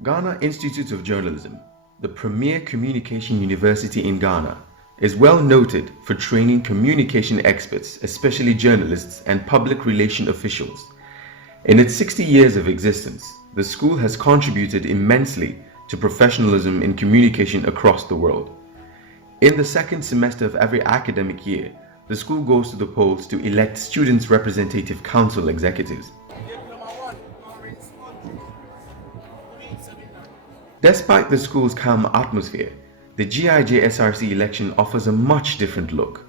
Ghana Institute of Journalism, the premier communication university in Ghana, is well noted for training communication experts, especially journalists and public relation officials. In its 60 years of existence, the school has contributed immensely to professionalism in communication across the world. In the second semester of every academic year, the school goes to the polls to elect Students' Representative Council executives. Despite the school's calm atmosphere, the GIJ SRC election offers a much different look.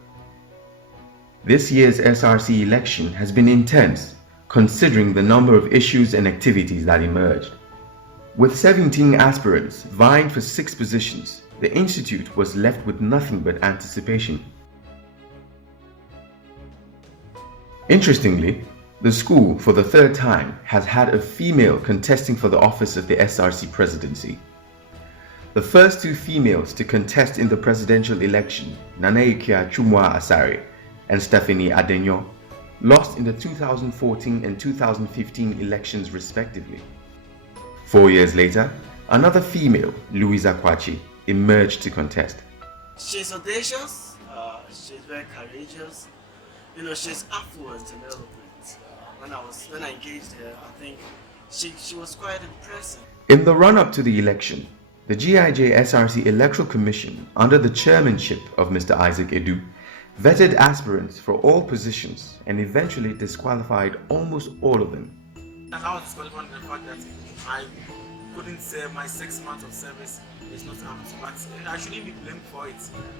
This year's SRC election has been intense, considering the number of issues and activities that emerged. With 17 aspirants vying for 6 positions, the institute was left with nothing but anticipation. Interestingly, the school, for the third time, has had a female contesting for the office of the SRC presidency. The first 2 females to contest in the presidential election, Nanaikia Chumwa Asare and Stephanie Adenyo, lost in the 2014 and 2015 elections respectively. 4 years later, another female, Louisa Kwachi, emerged to contest. She's audacious, she's very courageous, she's affluent and eloquent. When I engaged her, I think she was quite impressive. In the run-up to the election, the GIJ SRC Electoral Commission, under the chairmanship of Mr. Isaac Edu, vetted aspirants for all positions and eventually disqualified almost all of them. And I was disqualified the fact that I couldn't say my 6 months of service is not up to, but I shouldn't be blamed for it.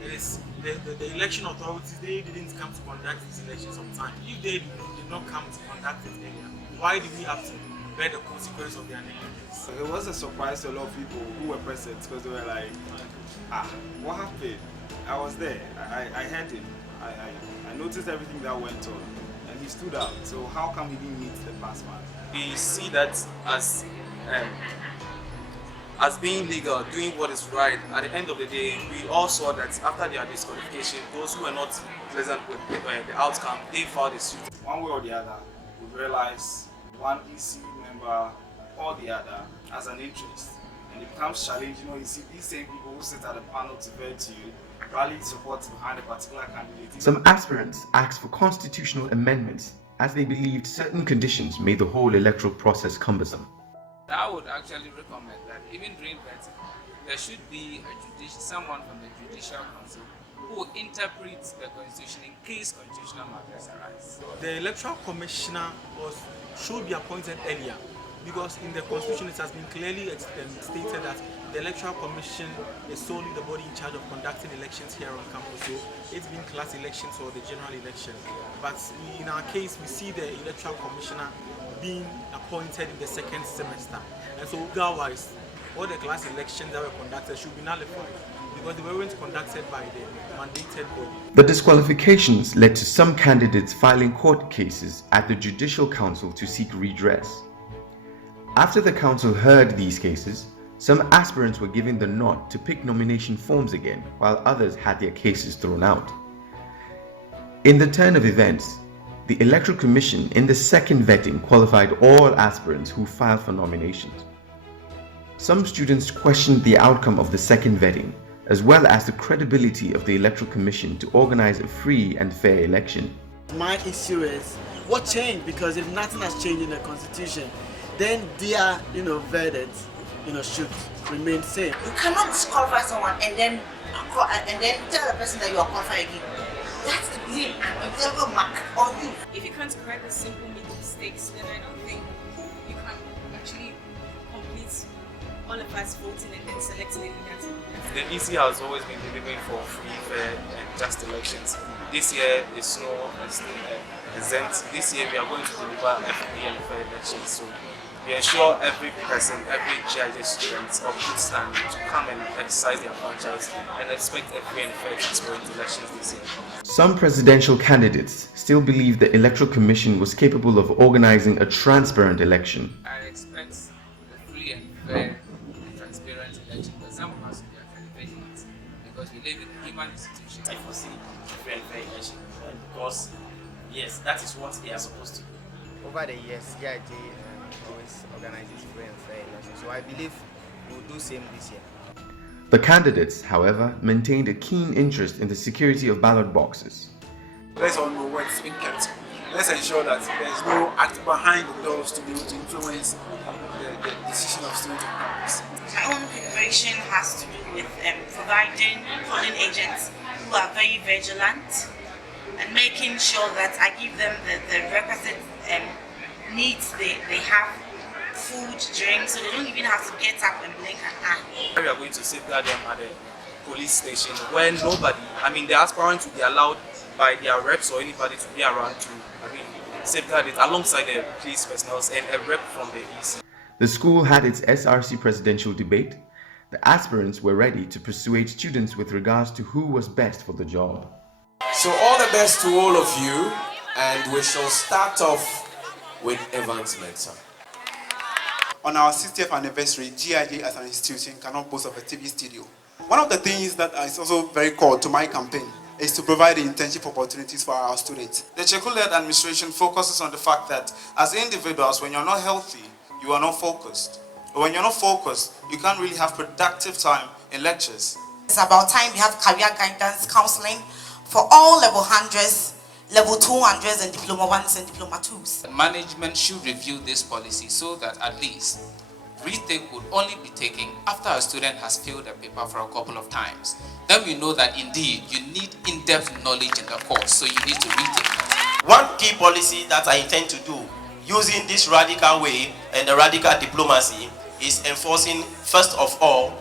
It is the election authorities, they didn't come to conduct these elections on time. If they did not come to conduct it earlier, why do we have to bear the consequence of their negligence? It was a surprise to a lot of people who were present because they were like, what happened? I was there, I heard him, I noticed everything that went on, and he stood out. So how come he didn't meet the past man? We see that as being legal, doing what is right. At the end of the day, we all saw that after their disqualification, those who were not pleasant with the outcome, they filed a suit. One way or the other, we realize one EC member or the other has an interest, and it becomes challenging. You see these same people who sit at the panel to vote to you, rally support behind a particular candidate. Some aspirants asked for constitutional amendments as they believed certain conditions made the whole electoral process cumbersome. I would actually recommend that even during vetting, there should be someone from the Judicial Council who interprets the Constitution in case constitutional matters arise. The Electoral Commissioner should be appointed earlier, because in the Constitution it has been clearly stated that the Electoral Commission is solely the body in charge of conducting elections here on campus. So it's been class elections or the general election. But in our case, we see the Electoral Commissioner being appointed in the second semester. And so otherwise, all the class elections that were conducted should be nullified because they weren't conducted by the mandated body. The disqualifications led to some candidates filing court cases at the Judicial Council to seek redress. After the council heard these cases, some aspirants were given the nod to pick nomination forms again, while others had their cases thrown out. In the turn of events, the Electoral Commission in the second vetting qualified all aspirants who filed for nominations. Some students questioned the outcome of the second vetting, as well as the credibility of the Electoral Commission to organize a free and fair election. My issue is, what changed? Because if nothing has changed in the Constitution, then their verdict should remain same. You cannot disqualify someone and then tell the person that you are qualified again. That's the blame and the mark on you. If you can't correct the simple mistakes, then I don't think you can actually complete all of us voting and then selecting a leader. The EC has always been delivering for free, fair, and just elections. This year is no exempt. This year we are going to deliver a free and fair elections. So we ensure every person, every GIJ student of good standing to come and exercise their franchise and expect a free and fair transparent elections this year. Some presidential candidates still believe the Electoral Commission was capable of organizing a transparent election. I expect a free and fair and transparent election, but some of us will be actually vigilant because we live in a human institution. I foresee free and fair election because, yes, that is what they are supposed to do. Over the years, GIJ always organizes free and fair elections. So I believe we will do same this year. The candidates, however, maintained a keen interest in the security of ballot boxes. Let's all know what's being kept. Let's ensure that there is no act behind the doors to be able to influence the decision of students on campus. My own preparation has to do with providing polling agents who are very vigilant and making sure that I give them the requisite needs they have, food, drinks, so they don't even have to get up and blink an eye. We are going to safeguard them at the police station where nobody, the aspirants will be allowed by their reps or anybody to be around to safeguard it alongside the police personnel and a rep from the EC. The school had its SRC presidential debate. The aspirants were ready to persuade students with regards to who was best for the job. So all the best to all of you, and we shall start off with Evans Mensah. On our 60th anniversary, GIJ as an institution cannot boast of a TV studio. One of the things that is also very core to my campaign is to provide internship opportunities for our students. The Cheku-led administration focuses on the fact that as individuals, when you're not healthy, you are not focused. When you're not focused, you can't really have productive time in lectures. It's about time we have career guidance counseling for all level 100s, level 200s, and diploma 1s and diploma 2s. Management should review this policy so that at least retake would only be taken after a student has failed a paper for a couple of times. Then we know that indeed you need in-depth knowledge in the course, so you need to retake it. One key policy that I intend to do using this radical way and the radical diplomacy is enforcing, first of all,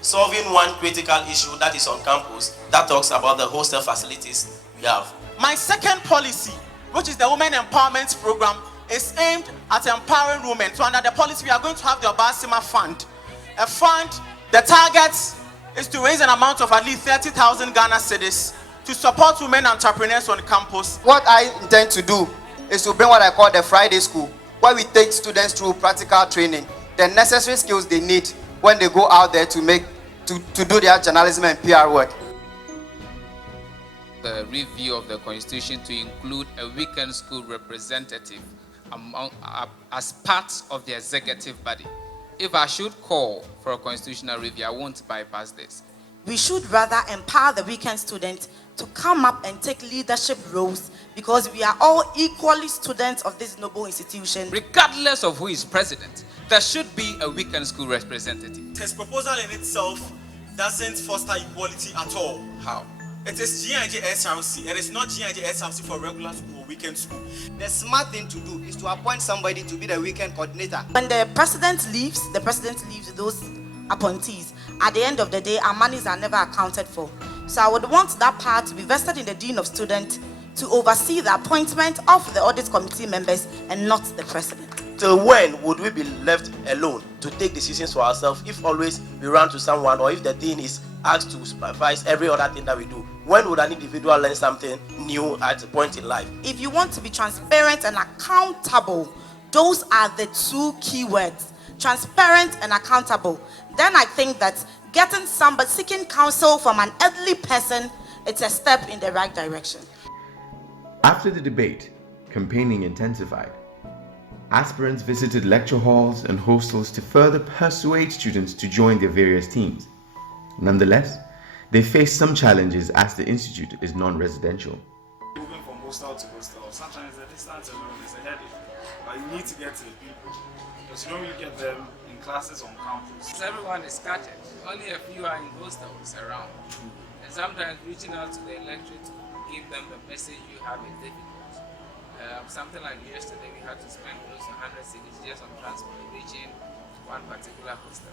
solving one critical issue that is on campus that talks about the hostel facilities we have. My second policy, which is the Women Empowerment Program, is aimed at empowering women. So under the policy, we are going to have the Obasima Fund. A fund, the target is to raise an amount of at least 30,000 Ghana cedis to support women entrepreneurs on campus. What I intend to do is to bring what I call the Friday School, where we take students through practical training, the necessary skills they need when they go out there to do their journalism and PR work. The review of the constitution to include a weekend school representative as part of the executive body. If I should call for a constitutional review, I won't bypass this. We should rather empower the weekend students to come up and take leadership roles, because we are all equally students of this noble institution. Regardless of who is president, there should be a weekend school representative. His proposal in itself doesn't foster equality at all. How? It is GIJ SRC. It is not GIJ SRC for regular school or weekend school. The smart thing to do is to appoint somebody to be the weekend coordinator. When the president leaves those appointees. At the end of the day, our monies are never accounted for. So I would want that part to be vested in the Dean of Students to oversee the appointment of the audit committee members and not the president. Till when would we be left alone to take decisions for ourselves if always we run to someone, or if the dean is asked to supervise every other thing that we do? When would an individual learn something new at a point in life? If you want to be transparent and accountable, those are the two key words: transparent and accountable. Then I think that seeking counsel from an elderly person, it's a step in the right direction. After the debate, campaigning intensified. Aspirants visited lecture halls and hostels to further persuade students to join their various teams. Nonetheless, they faced some challenges as the institute is non-residential. Moving from hostel to hostel, sometimes the distance alone is a headache, but you need to get to the people, because you don't really get them in classes on campus. Everyone is scattered. Only a few are in hostels around. And sometimes reaching out to the electorate to give them the message you have is difficult. Something like yesterday, we had to spend close to 100 cities just on transport reaching one particular hostel.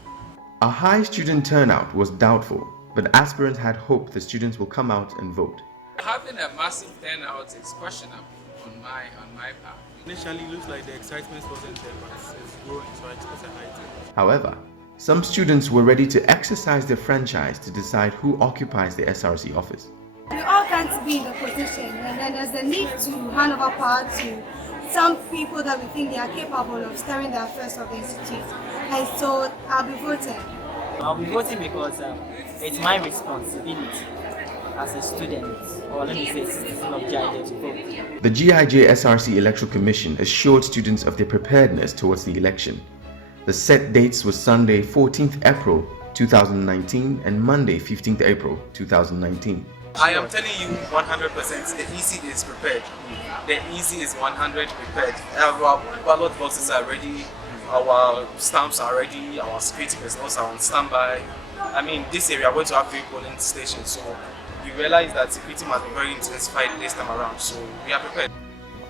A high student turnout was doubtful, but aspirants had hope the students will come out and vote. Having a massive turnout is questionable on my part. Initially, it looks like the excitement wasn't there, but it's growing, so it's a high time. However, some students were ready to exercise their franchise to decide who occupies the SRC office. We all can't be in the position, and then there's a need to hand over power to some people that we think they are capable of steering the affairs of the institute. And so I'll be voting. I'll be voting because it's my responsibility as a student, or let me say citizen of GIJ, to vote. The GIJ SRC Electoral Commission assured students of their preparedness towards the election. The set dates were Sunday 14th April 2019 and Monday 15th April 2019. I am telling you 100% the EC is prepared. The EC is 100 prepared. Our ballot boxes are ready, our stamps are ready, our security personnel are on standby. I mean, this year we are going to have 3 polling stations, so you realize that security must be very intensified this time around, so we are prepared.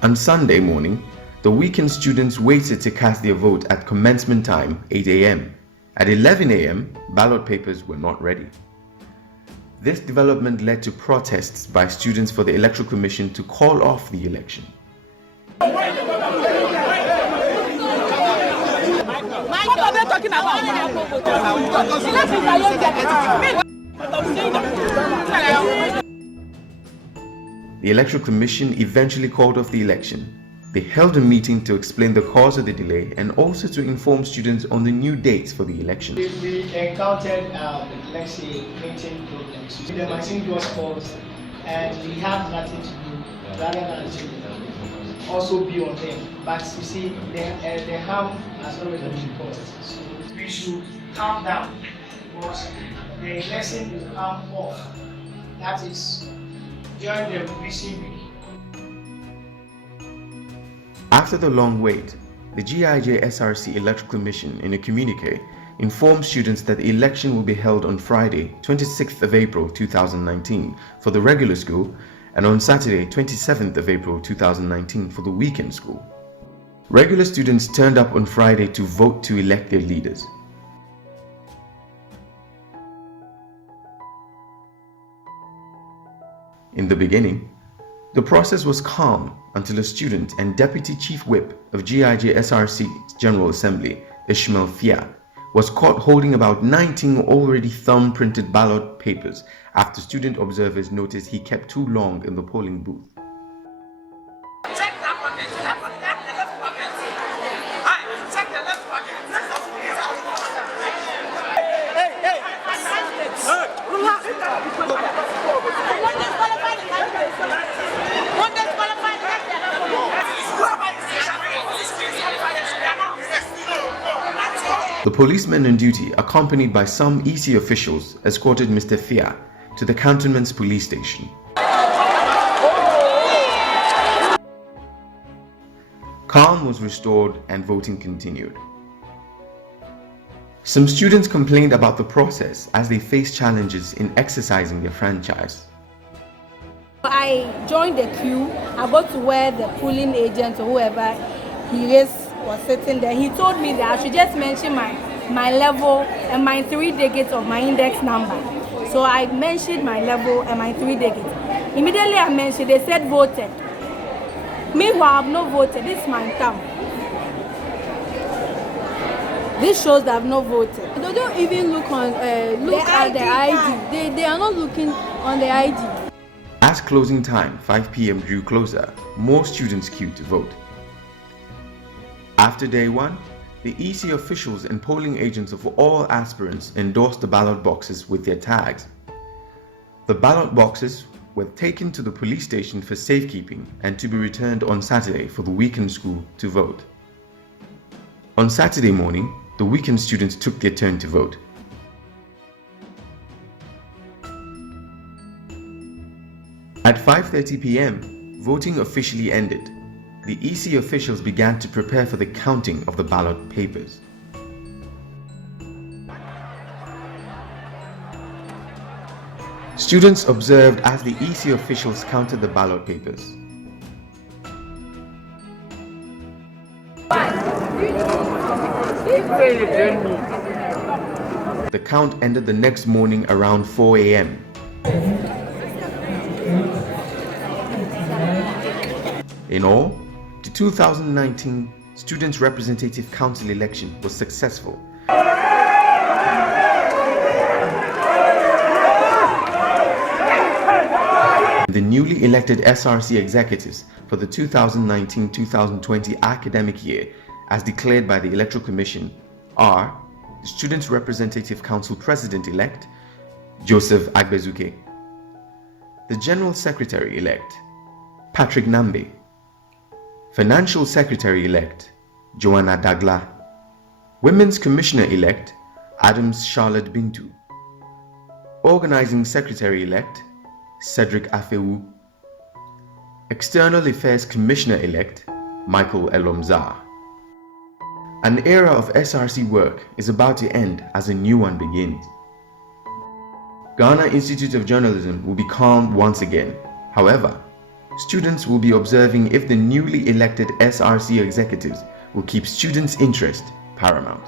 On Sunday morning, the weekend students waited to cast their vote at commencement time 8 a.m. At 11 a.m., ballot papers were not ready. This development led to protests by students for the Electoral Commission to call off the election. What are they talking about? The Electoral Commission eventually called off the election. They held a meeting to explain the cause of the delay and also to inform students on the new dates for the election. We encountered, let's say, printing problems. The machine was paused and we have nothing to do rather than to also be on them. But you see, the harm has already been caused. So we should calm down because the election will come off. That is during the recent week. After the long wait, the GIJ SRC Electoral Commission in a communique informed students that the election will be held on Friday, 26th of April 2019 for the regular school and on Saturday, 27th of April 2019 for the weekend school. Regular students turned up on Friday to vote to elect their leaders. In the beginning, the process was calm until a student and Deputy Chief Whip of GIJ SRC General Assembly, Ishmael Fia, was caught holding about 19 already thumb-printed ballot papers after student observers noticed he kept too long in the polling booth. The policemen on duty, accompanied by some EC officials, escorted Mr. Fia to the cantonment's police station. Calm was restored and voting continued. Some students complained about the process as they faced challenges in exercising their franchise. I joined the queue. I got to where the polling agent or whoever he is was sitting there. He told me that I should just mention my level and my 3 digits of my index number. So I mentioned my level and my 3 digits. Immediately I mentioned, they said voted. Meanwhile, I have not voted. This is my thumb. This shows that I have not voted. They don't even look at the ID. They are not looking on the ID. As closing time, 5 p.m. drew closer, more students queued to vote. After day 1, the EC officials and polling agents of all aspirants endorsed the ballot boxes with their tags. The ballot boxes were taken to the police station for safekeeping and to be returned on Saturday for the weekend school to vote. On Saturday morning, the weekend students took their turn to vote. At 5:30 p.m., voting officially ended. The EC officials began to prepare for the counting of the ballot papers. Students observed as the EC officials counted the ballot papers. The count ended the next morning around 4 a.m. In all, the 2019 Students' Representative Council election was successful. The newly elected SRC executives for the 2019-2020 academic year, as declared by the Electoral Commission, are the Students' Representative Council President-elect, Joseph Agbezuke, the General Secretary-elect, Patrick Nambe, Financial Secretary-elect, Joanna Dagla, Women's Commissioner-elect, Adams Charlotte Bintu. Organizing Secretary-elect, Cedric Afewu. External Affairs Commissioner-elect, Michael Elomzar. An era of SRC work is about to end as a new one begins. Ghana Institute of Journalism will be calm once again. However, students will be observing if the newly elected SRC executives will keep students' interest paramount.